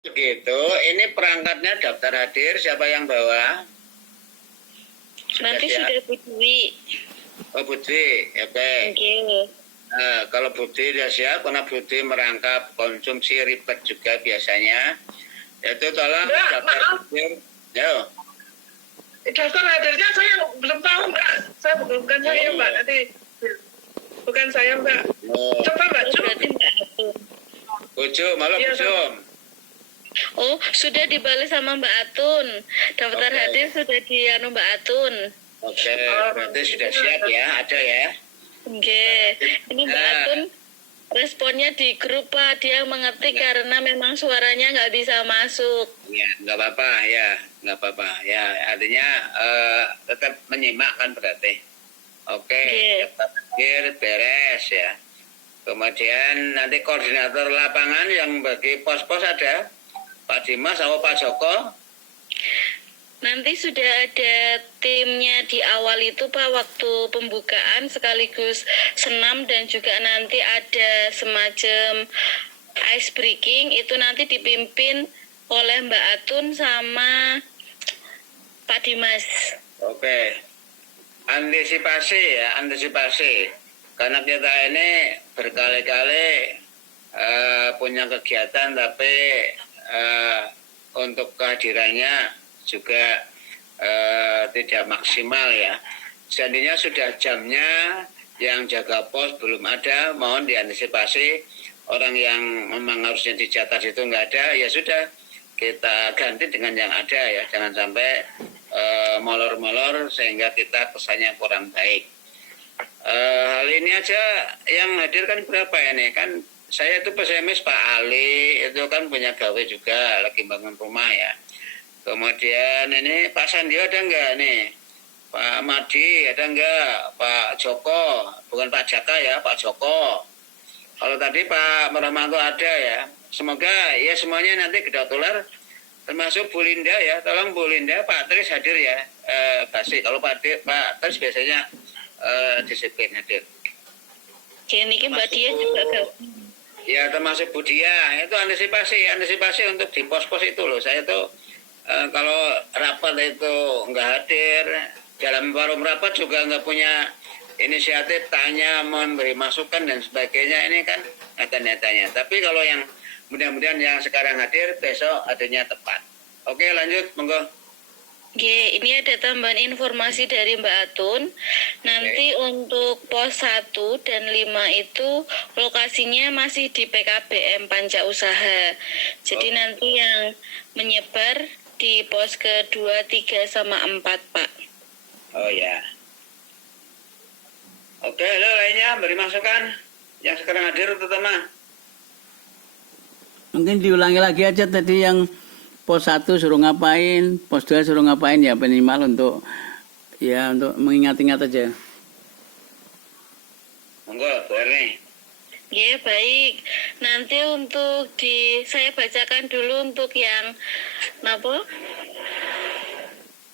Begitu, ini perangkatnya daftar hadir, siapa yang bawa? Nanti sudah Bu Dwi. Oh, Budi, oke. Oke. Nah, kalau Budi sudah siap, karena Budi merangkap konsumsi ribet juga biasanya, itu tolong Mbak, daftar maaf. hadir. Yo. Daftar hadirnya saya belum tahu, Mbak. Saya bukan saya, Mbak. Nanti bukan saya, Mbak. Oh, Coba Mbak, coba. Berarti Mbak Atun. Bujum, malah Iya, Bujum. Oh, sudah dibalik sama Mbak Atun. Daftar Oke. hadir sudah di Mbak Atun. Oke, berarti sudah siap ya, ada ya. Oke. Ini Mbak Atun responnya di grup Pak. Dia mengetik karena memang suaranya nggak bisa masuk. Ya, nggak apa-apa ya, nggak apa-apa ya. Artinya tetap menyimak kan berarti. Oke, daftar hadir beres ya. Kemudian nanti koordinator lapangan yang bagi pos-pos ada Pak Dimas atau Pak Joko. Nanti sudah ada timnya di awal itu Pak, waktu pembukaan sekaligus senam dan juga nanti ada semacam ice breaking, itu nanti dipimpin oleh Mbak Atun sama Pak Dimas. Oke, antisipasi ya, antisipasi. Karena kita ini berkali-kali punya kegiatan tapi untuk kehadirannya juga tidak maksimal ya. Seandainya sudah jamnya yang jaga pos belum ada, mohon diantisipasi. Orang yang memang harusnya dicatat itu nggak ada, ya sudah kita ganti dengan yang ada ya. Jangan sampai molor-molor sehingga kita kesannya kurang baik. Hal ini aja yang hadir kan berapa ya nih? Kan saya itu pesimis Pak Ali itu kan punya gawe juga lagi bangun rumah ya. Kemudian ini Pak Sandio ada enggak nih? Pak Madi ada enggak? Pak Joko, bukan Pak Jaka ya, Pak Joko. Kalau tadi Pak Rahmanto ada ya. Semoga ya semuanya nanti kedatular termasuk Bu Linda ya. Tolong Bu Linda, Pak Tris hadir ya. Kasih kalau Pak Tris biasanya disiplin hadir. Ini Mbak Dia juga gabung. Ya termasuk Bu Dia, itu antisipasi untuk di pos-pos itu loh. Saya tuh kalau rapat itu nggak hadir, dalam forum rapat juga nggak punya inisiatif tanya, memberi masukan dan sebagainya, ini kan nyata-nyatanya. Tapi kalau yang mudah-mudahan yang sekarang hadir, besok adanya tepat. Oke lanjut, monggo. Oke, ini ada tambahan informasi dari Mbak Atun. Nanti untuk pos 1 dan 5 itu lokasinya masih di PKBM Panca Usaha. Jadi nanti yang menyebar di pos kedua, 3, sama 4, Pak. Oh ya. Oke, lo lainnya beri masukan. Yang sekarang hadir terutama. Mungkin diulangi lagi aja tadi yang pos 1 suruh ngapain, pos 2 suruh ngapain ya minimal untuk mengingat-ingat aja. Monggo, Bu Erni. Ya, baik. Nanti untuk saya bacakan dulu untuk yang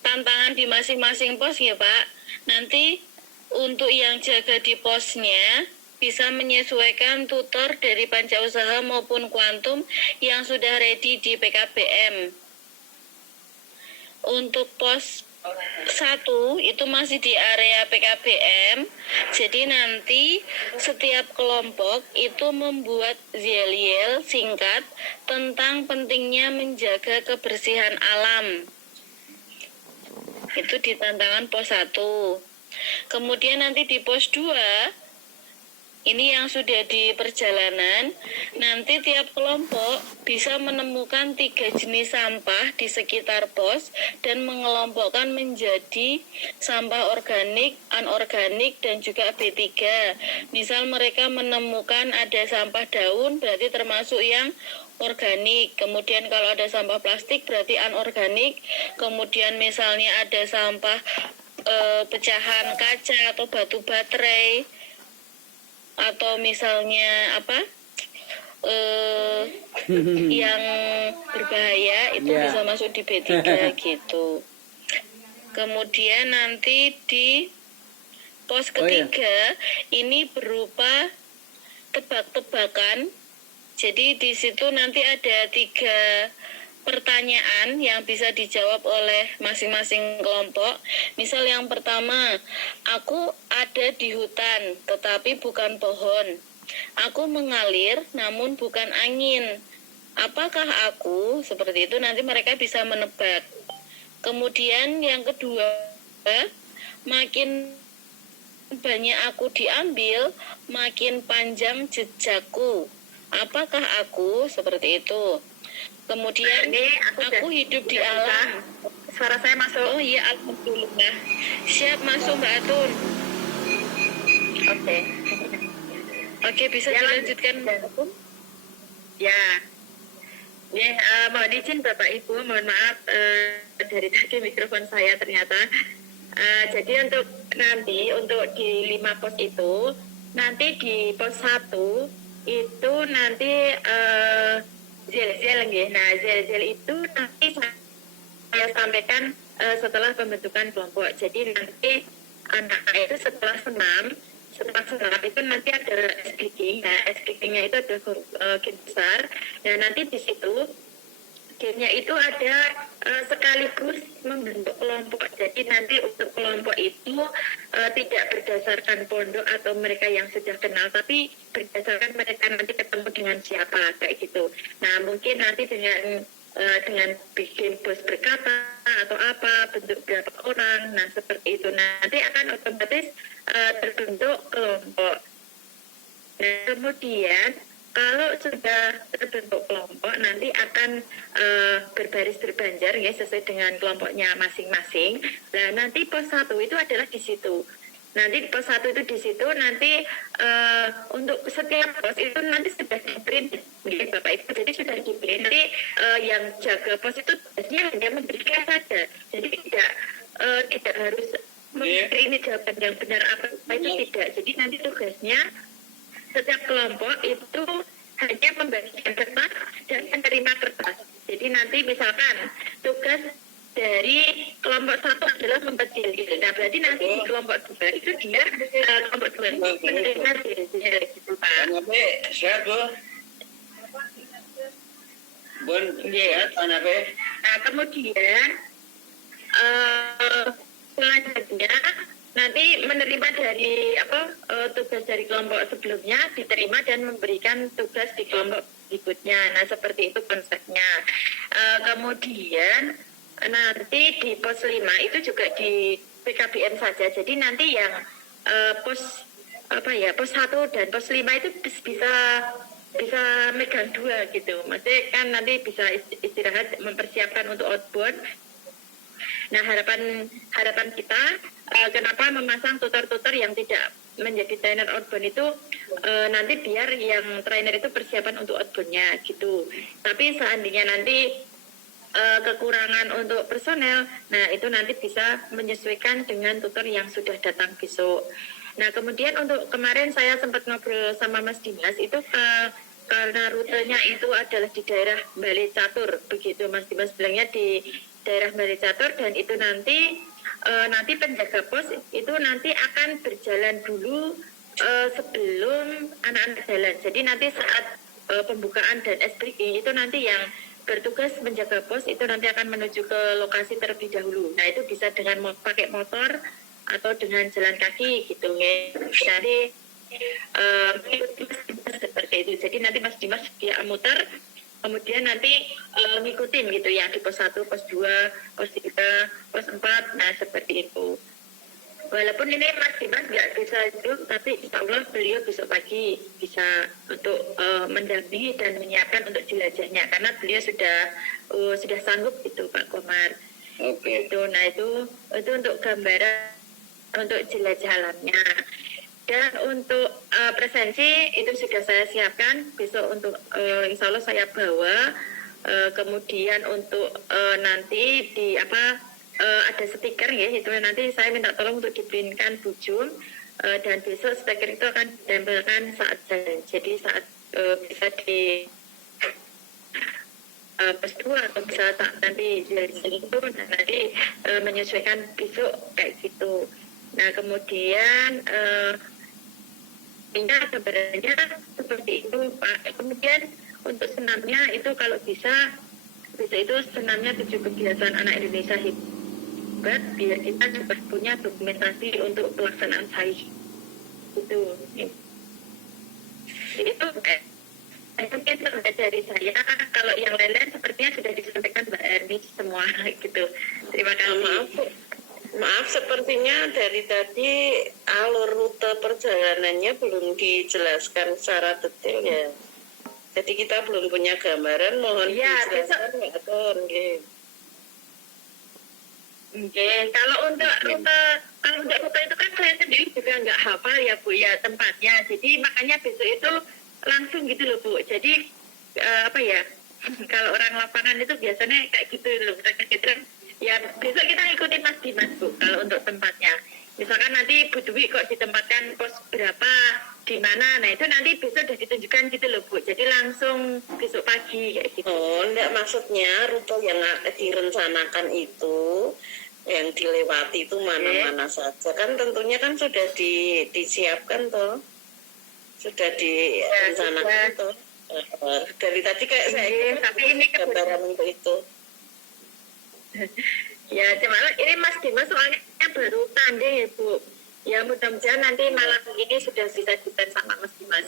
tantangan di masing-masing pos ya, Pak. Nanti untuk yang jaga di posnya bisa menyesuaikan tutor dari Panca Usaha maupun Kuantum yang sudah ready di PKBM. Untuk pos 1 itu masih di area PKBM. Jadi nanti setiap kelompok itu membuat yel-yel singkat tentang pentingnya menjaga kebersihan alam. Itu di tantangan pos 1. Kemudian nanti di pos 2 ini yang sudah di perjalanan, nanti tiap kelompok bisa menemukan 3 jenis sampah di sekitar pos dan mengelompokkan menjadi sampah organik, anorganik, dan juga B3. Misal mereka menemukan ada sampah daun, berarti termasuk yang organik. Kemudian kalau ada sampah plastik berarti anorganik. Kemudian misalnya ada sampah pecahan kaca atau batu baterai, atau misalnya yang berbahaya itu bisa masuk di B3 gitu. Kemudian nanti di pos ketiga ini berupa tebak-tebakan. Jadi di situ nanti ada 3 pertanyaan yang bisa dijawab oleh masing-masing kelompok. Misal yang pertama, aku ada di hutan tetapi bukan pohon. Aku mengalir namun bukan angin. Apakah aku? Seperti itu nanti mereka bisa menebak. Kemudian yang kedua, makin banyak aku diambil, makin panjang jejakku. Apakah aku? Seperti itu. Kemudian Ini aku hidup di alam. Suara saya masuk. Oh iya, alhamdulillah. Siap masuk Mbak Atun. Oke. Oke, bisa Ya, dilanjutkan Mbak Atun? Ya. Ya, mohon izin Bapak Ibu, mohon maaf dari tadi mikrofon saya ternyata. Jadi untuk nanti untuk di 5 pos itu, nanti di pos 1 itu nanti zel-zel nggih. Nah, zel-zel itu nanti saya sampaikan setelah pembentukan kelompok. Jadi nanti anak itu setelah senam itu nanti ada speaking. Nah, speakingnya itu ada game besar. Nah, nanti di situ gamenya itu ada sekaligus membentuk kelompok. Jadi nanti untuk kelompok itu tidak berdasarkan pondok atau mereka yang sudah kenal, tapi berdasarkan mereka nanti ketemu dengan siapa kayak gitu. Nah, mungkin nanti dengan bikin bos berkata atau apa, bentuk berapa orang, nah seperti itu nanti akan otomatis terbentuk kelompok. Nah, kemudian kalau sudah terbentuk kelompok nanti akan berbaris berbanjar ya sesuai dengan kelompoknya masing-masing. Nah, nanti pos 1 itu adalah di situ. Nanti di pos 1 itu di situ nanti untuk setiap pos itu nanti sudah di-print ya, Bapak Ibu. Jadi sudah di-print. Nanti yang jaga pos itu biasanya hanya memberikan saja. Jadi tidak harus memberi ini jawaban yang benar apa itu tidak. Jadi nanti tugasnya setiap kelompok itu hanya membagikan kertas dan menerima kertas. Jadi nanti misalkan tugas dari kelompok 1 adalah mempecil gitu. Nah, berarti nanti di kelompok 2 itu dia kelompok 2 itu menerima gitu Pak. Sehat Bu? Bun, sehat Anabe? Nah, kemudian selanjutnya nanti menerima dari tugas dari kelompok sebelumnya diterima dan memberikan tugas di kelompok berikutnya. Nah, seperti itu konsepnya. Kemudian nanti di pos 5 itu juga di PKBM saja. Jadi nanti yang pos 1 dan pos 5 itu bisa megang 2 gitu. Maksudnya kan nanti bisa istirahat mempersiapkan untuk outbound. Nah, harapan kita kenapa memasang tutor-tutor yang tidak menjadi trainer outbound itu nanti biar yang trainer itu persiapan untuk outboundnya gitu. Tapi seandainya nanti kekurangan untuk personel, nah itu nanti bisa menyesuaikan dengan tutor yang sudah datang besok. Nah, kemudian untuk kemarin saya sempat ngobrol sama Mas Dimas itu karena rutenya itu adalah di daerah Bale Catur, begitu Mas Dimas bilangnya di daerah Bale Catur, dan itu nanti penjaga pos itu nanti akan berjalan dulu sebelum anak-anak jalan. Jadi nanti saat pembukaan dan breaking itu nanti yang bertugas menjaga pos itu nanti akan menuju ke lokasi terlebih dahulu. Nah, itu bisa dengan pakai motor atau dengan jalan kaki gitu ya. Jadi seperti itu. Jadi nanti Mas Dimas dia muter, kemudian nanti ngikutin gitu ya di pos 1, pos 2, pos 3, pos 4. Nah, seperti itu. Walaupun ini Mas Dimas nggak bisa itu, tapi insya Allah beliau besok pagi bisa untuk mendampingi dan menyiapkan untuk jelajahnya, karena beliau sudah sanggup itu Pak Komar. Oke. Itu, nah itu untuk gambaran untuk jelajah alamnya. Dan untuk presensi itu sudah saya siapkan besok untuk insya Allah saya bawa. Kemudian untuk nanti di ada stiker ya, itu nanti saya minta tolong untuk diprintkan bujum dan besok stiker itu akan ditempelkan saat jalan. Jadi saat bisa di pos 2 atau bisa saat nanti dari itu nanti menyesuaikan besok kayak gitu. Nah, kemudian ini gambarannya seperti itu Pak. Kemudian untuk senamnya itu kalau bisa besok itu senamnya 7 kebiasaan anak Indonesia hebat, biar kita cepat punya dokumentasi untuk pelaksanaan SAI. Itu mungkin sampai dari saya. Kalau yang lain-lain sepertinya sudah disampaikan Mbak Erni semua gitu. Terima kasih. Maaf, sepertinya dari tadi alur rute perjalanannya belum dijelaskan secara detail ya. Jadi kita belum punya gambaran, mohon dijelaskan Mbak Aton. Kalau untuk rute itu kan saya sendiri juga nggak hafal ya Bu ya tempatnya. Jadi makanya besok itu langsung gitu loh Bu. Jadi kalau orang lapangan itu biasanya kayak gitu loh. Ya besok kita ikutin Mas Dimas Bu kalau untuk tempatnya. Misalkan nanti Bu Dwi kok ditempatkan pos berapa di mana, nah itu nanti besok sudah ditunjukkan gitu loh Bu. Jadi langsung besok pagi kayak gitu. Oh, enggak, maksudnya rute yang direncanakan itu yang dilewati itu mana-mana saja kan tentunya kan sudah disiapkan toh, sudah direncanakan toh. Dari tadi kayak saya tapi ini gambaran untuk itu. Ya, cuma ini Mas Dimas soalnya baru tanding ya Bu. Ya mudah-mudahan nanti malam ini sudah bisa detail sama Mas Dimas.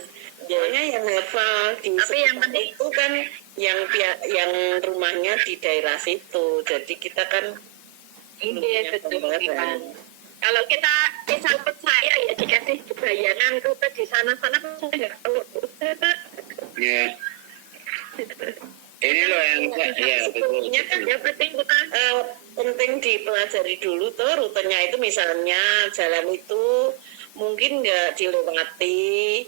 Soalnya yang hafal di Tapi yang penting itu kan yang rumahnya di daerah situ. Jadi kita kan ini betul. Kalau kita misal percaya ya dikasih bayangan rute di sana-sana saya nggak tahu. Ya. Ini loh yang ya betul. Kan ya penting kita penting dipelajari dulu tuh rutenya itu, misalnya jalan itu mungkin nggak dilewati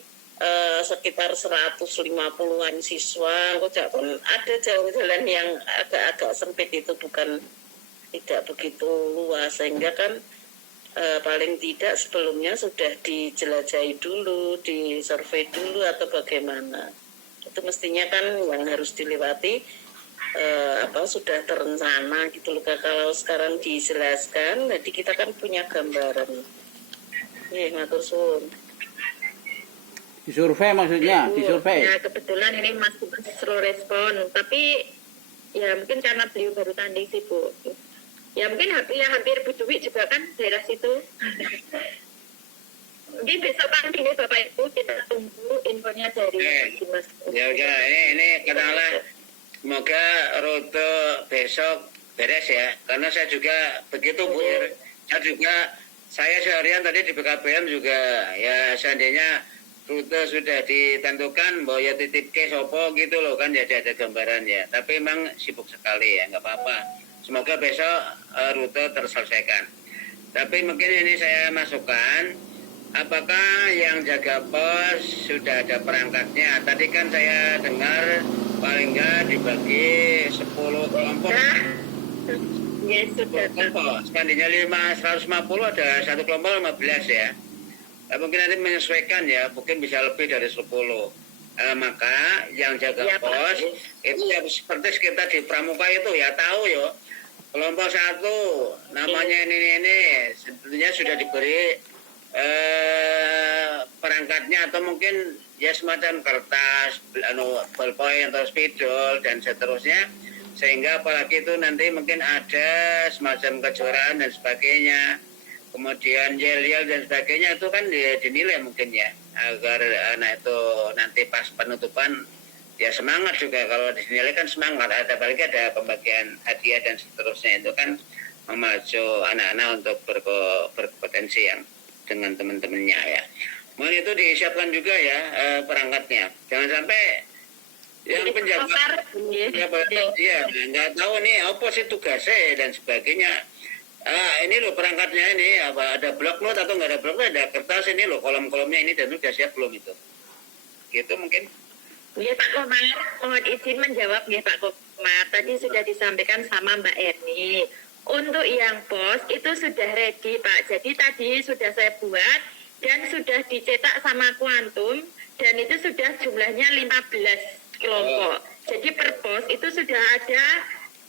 sekitar 150-an siswa. Kok ada jalan-jalan yang agak-agak sempit itu, bukan tidak begitu luas, sehingga kan paling tidak sebelumnya sudah dijelajahi dulu, disurvei dulu atau bagaimana. Itu mestinya kan yang harus dilewati sudah terencana gitu loh. Kalau sekarang dijelaskan, jadi kita kan punya gambaran. Matur suwun. Disurvei maksudnya, disurvei. Ya kebetulan ini masih slow respon, tapi ya mungkin karena beliau baru tanding sih Bu. Ya mungkin hampir Bu Dwi juga kan daerah situ. Mungkin besok pagi nih Bapak Ibu kita tunggu infonya dari Mas. Ya udah, ini katakanlah semoga rute besok beres ya, karena saya juga begitu Bu. Saya seharian tadi di BKBM juga ya, seandainya rute sudah ditentukan bahwa ya titik ke sopo gitu loh kan, jadi ada gambaran ya. Tapi memang sibuk sekali ya, nggak apa-apa. Semoga besok rute terselesaikan. Tapi mungkin ini saya masukkan, apakah yang jaga pos sudah ada perangkatnya? Tadi kan saya dengar paling nggak dibagi 10 kelompok. Ya sudah. Kelompok. Sekandinya 150 ada satu kelompok 15 ya. Mungkin nanti menyesuaikan ya, mungkin bisa lebih dari 10. Maka yang jaga pos itu ya seperti kita di pramuka itu ya, tahu ya. Kelompok 1 namanya ini sebetulnya sudah diberi perangkatnya, atau mungkin ya semacam kertas, ballpoint atau spidol dan seterusnya, sehingga apalagi itu nanti mungkin ada semacam kejuaraan dan sebagainya, kemudian yel-yel dan sebagainya, itu kan dinilai mungkin ya, agar anak itu nanti pas penutupan ya semangat juga. Kalau dinilai kan semangat, apalagi ada pembagian hadiah dan seterusnya, itu kan memacu anak-anak untuk berpotensi yang dengan teman-temannya ya. Mohon itu disiapkan juga ya perangkatnya. Jangan sampai yang penjaga ya nggak tahu nih apa sih tugasnya dan sebagainya. Ini loh perangkatnya ini, apa ada blok note atau nggak ada blok note, ada kertas ini loh kolom-kolomnya ini, dan udah siap belum itu? Gitu mungkin. Ya Pak Komar, mohon izin menjawab ya Pak Komar. Tadi sudah disampaikan sama Mbak Erni. Untuk yang pos itu sudah ready Pak. Jadi tadi sudah saya buat dan sudah dicetak sama Kuantum, dan itu sudah jumlahnya 15 kelompok. Jadi per pos itu sudah ada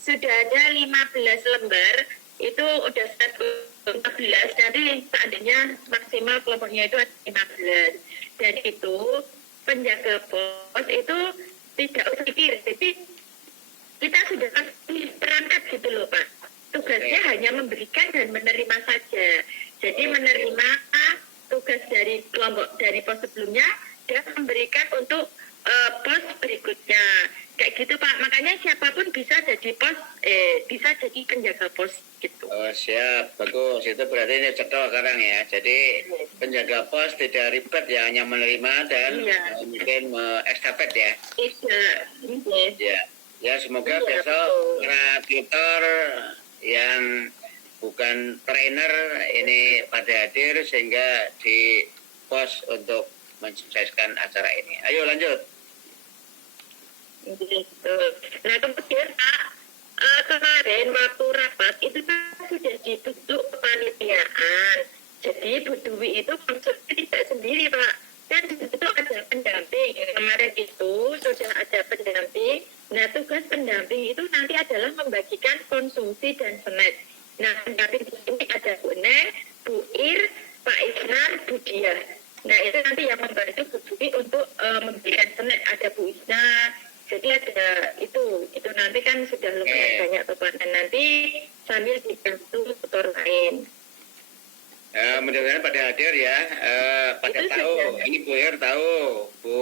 15 lembar. Itu udah 15, nanti seandainya maksimal kelompoknya itu ada 15. Dan itu penjaga pos itu tidak usah pikir, jadi kita sudah kasih perangkat gitu loh Pak. Tugasnya hanya memberikan dan menerima saja. Jadi menerima tugas dari kelompok dari pos sebelumnya dan memberikan untuk pos berikutnya. Kayak gitu Pak. Makanya siapapun bisa jadi bisa jadi penjaga pos gitu. Oh, siap, bagus. Itu berarti ini cetok sekarang ya. Jadi penjaga pos tidak ribet ya, hanya menerima dan Iya. mungkin estafet ya. Iya. Ya, ya semoga Iya, besok betul. para tutor yang bukan trainer ini pada hadir sehingga di pos untuk mensukseskan acara ini. Ayo lanjut. Gitu. Nah kemudian Pak, kemarin waktu rapat itu kan sudah dibentuk kepanitiaan. Jadi Bu Dwi itu maksudnya tidak sendiri Pak. Kan itu ada pendamping. Kemarin itu sudah ada pendamping. Nah tugas pendamping itu nanti adalah membagikan konsumsi dan snack. Nah pendamping di sini ada Bu Neng, Bu Ir, Pak Isnan, Bu Dia. Nah itu nanti yang membantu Bu Dwi untuk memberikan snack. Ada Bu Isna. Jadi ada itu nanti kan sudah lumayan banyak teman nanti sambil dibantu tutor lain. Mudah-mudahan pada hadir ya. Pada Itu tahu, sudah. ini Bu Ir tahu, Bu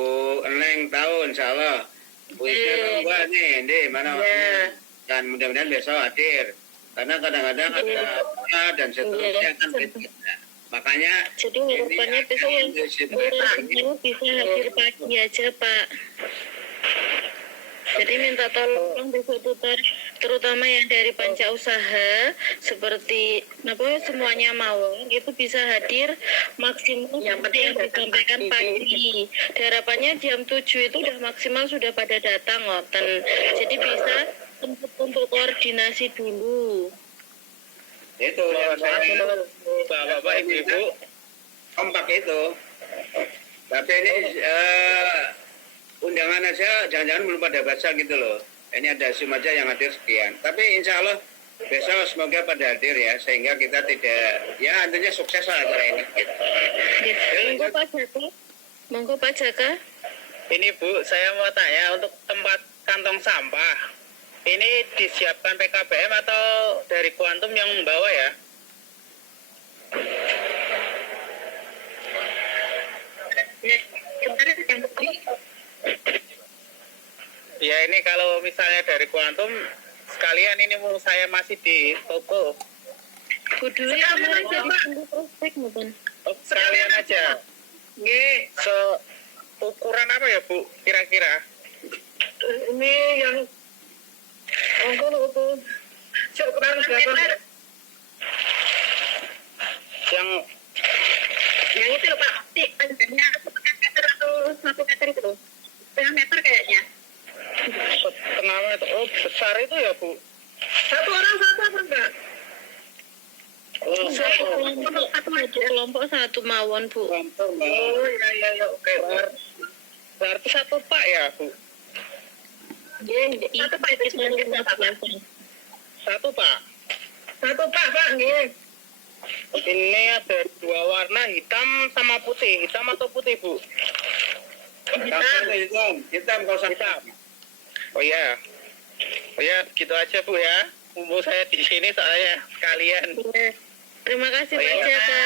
Eneng tahu, Insya Allah. Bu Isna tahu nih, ini mana? Ya. Dan mudah-mudahan besok hadir. Karena kadang-kadang ada dan seterusnya kan beda. Makanya Jadi harapannya besok yang ini bisa hadir pagi aja Pak. Jadi minta tolong besok tutor terutama yang dari panca usaha seperti semuanya mau itu bisa hadir maksimum Yang seperti yang penting disampaikan datang pagi. pagi. Harapannya jam 7 itu udah maksimal sudah pada datang ngoten. Jadi bisa untuk koordinasi dulu. itu yang saya Bapak Ibu kompak itu. Tapi ini undangan aja jangan-jangan belum pada baca gitu loh. Ini ada Zoom aja yang hadir sekian. Tapi insya Allah besok semoga pada hadir ya sehingga kita tidak ya intinya sukses lah acara ini. Monggo Pak Jaka. Monggo Pak Jaka. Ini Bu, saya mau tanya untuk tempat kantong sampah. Ini disiapkan PKBM atau dari Kuantum yang membawa ya? Kemarin yang Ya ini kalau misalnya dari Kuantum, sekalian ini mau saya masih di toko. Bu Dwi kemarin jadi tunggu prospek mungkin. Oh, sekalian aja. Nggih, Ukuran apa ya Bu, kira-kira? ini yang itu ukuran berapa? Yang itu loh Pak, panjangnya 1 meter atau 1 meter itu loh. 1 meter kayaknya. setengah meter, oh besar itu ya Bu? Satu orang satu apa enggak? Oh, Satu kelompok satu mawon Bu. Oh iya, oke. berarti 1 pak ya Bu? Nggih, satu Pak itu sudah bisa Pak. 1 pak. Satu Pak, nggih. Ini ada 2 warna, hitam sama putih. Hitam atau putih Bu? Hitam kalau Hitam. Oh ya, gitu aja Bu ya. Mumpung saya di sini soalnya sekalian. Iya. Terima kasih Oh, Pak iya. Jaka.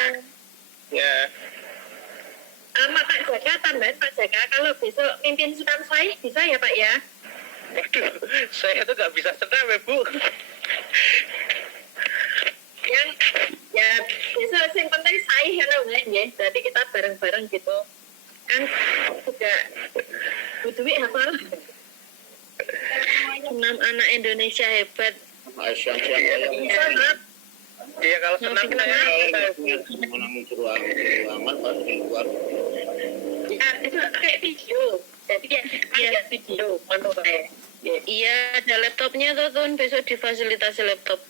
Ya, Pak Jaka, tambahan Pak Jaka, kalau besok mimpin Sunan Saih bisa ya Pak ya? waduh, saya tuh nggak bisa senam ya Bu. Yang ya besok yang penting Saih ya jadi kita bareng-bareng gitu. Kan juga Bu Dwi hafal. 6 anak Indonesia hebat. Iya kalau senam saya Bu. Ya, itu kayak video. Jadi ya video untuk saya. Iya, ada laptopnya tuh Tun. Besok difasilitasi laptop.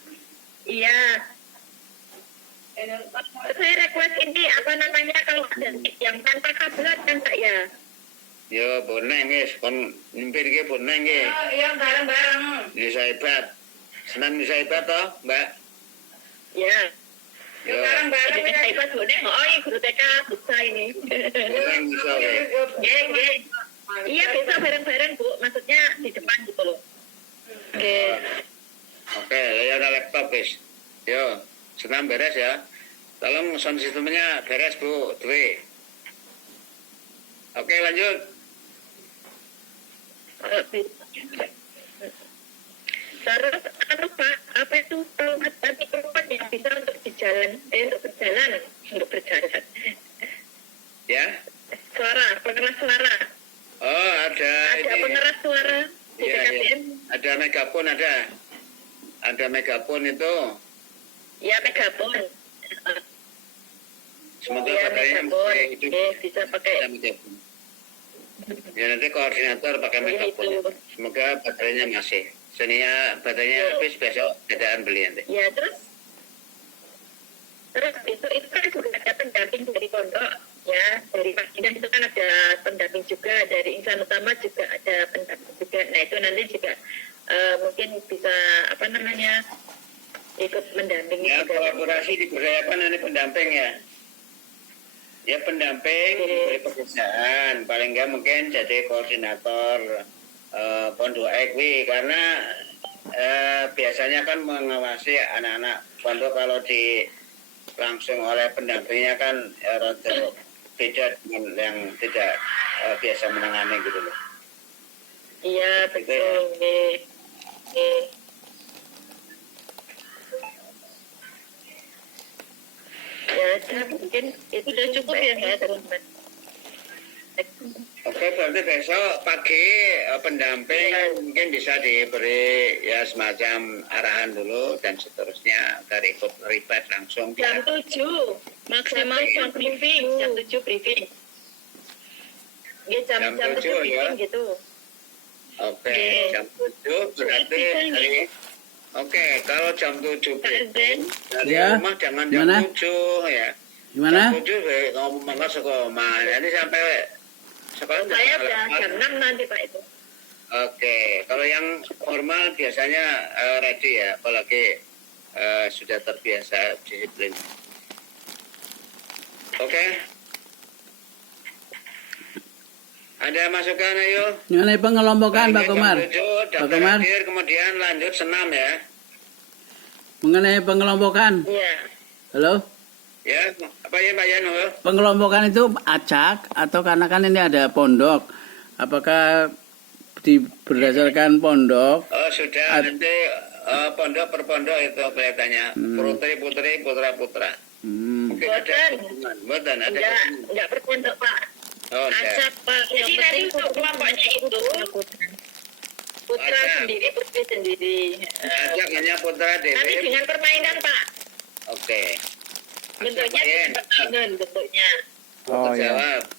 Iya. Saya request ini apa namanya kalau ada yang tanpa kabel kan Pak ya? Yo boneng guys, kon mimpin ke boneng ke. Yang bareng-bareng. Bisa hebat. Senam bisa hebat toh, Mbak. Ya. Yo, Bareng-bareng Jadi ya. saya ikut boleh. Oh ini guru TK bisa ini. boneng bisa. Ke. Iya besok bareng-bareng Bu. Maksudnya di depan gitu loh. Oke. Oke, ya ada laptop wis. Yo, senam beres ya. Tolong sound sistemnya beres Bu Dwi. Oke lanjut. Terus anu Pak, apa itu pelumatan mikrofon yang bisa untuk berjalan. Ya. Suara, pengeras suara. Oh ada Ada ini. pengeras suara di Iya, iya. PKBM. Ada megapon ada. Ada megapon itu. Ya, megapon. Semoga Ya, baterainya megapon. masih hidup. Bisa pakai. Ada megapon. Ya nanti koordinator pakai Ya, megapon. itu. Semoga baterainya masih. Seninya baterainya habis besok dadaan beli nanti. Ya, terus itu kan juga ada pendamping dari pondok, ya, dari Mas Indah itu kan ada pendamping juga, dari insan utama juga ada pendamping juga. Nah itu nanti juga mungkin bisa ikut mendampingi Ya, juga. kolaborasi diberdayakan nanti pendamping ya. Ya pendamping diberi pekerjaan, paling enggak mungkin jadi koordinator pondok EKWI karena biasanya kan mengawasi anak-anak pondok kalau langsung oleh pendampingnya kan rada beda dengan yang tidak biasa menangani gitu loh. Iya Gitu betul. Ya, mungkin itu Sudah cukup ya, Mbak? teman-teman. Oke, berarti besok pagi pendamping mungkin bisa diberi ya semacam arahan dulu dan seterusnya dari ikut terlibat langsung. Jam 7 Maksimal jam briefing, jam 7 briefing. Ya, jam Jam 7 7 ya. briefing gitu. Oke, jam 7 berarti hari. Oke, kalau jam 7 Azan. dari Ya, rumah jangan jam gimana? 7 ya. Gimana? Jam 7 ngomong sekolah. Jadi sampai sekolah Saya udah jam 6 nanti Pak itu. Oke, kalau yang formal biasanya ready ya, apalagi sudah terbiasa disiplin. Oke. Ada masukan ayo? Mengenai pengelompokan Pak Komar. Jam 7, Pak daftar Komar. akhir, kemudian lanjut senam ya. Mengenai pengelompokan. Iya. Halo? Ya, apa ya Pak Yano? Pengelompokan itu acak atau karena kan ini ada pondok. Apakah berdasarkan pondok? Oh sudah, Ad- nanti pondok per pondok itu kelihatannya. Putri-putri, putra-putra. Mungkin ada Boten. gabungan. Boten, ada Enggak, gabungan. enggak berpondok Pak. Oh, enggak. Acak, Pak. Yang Jadi nanti penting untuk kelompoknya itu putra Ada. sendiri, putri sendiri. Ajak hanya putra Nanti Dewi. dengan permainan Pak. Oke. Bentuknya Ajak, Pak Yen. permainan bentuknya. Oh ya. Jawab.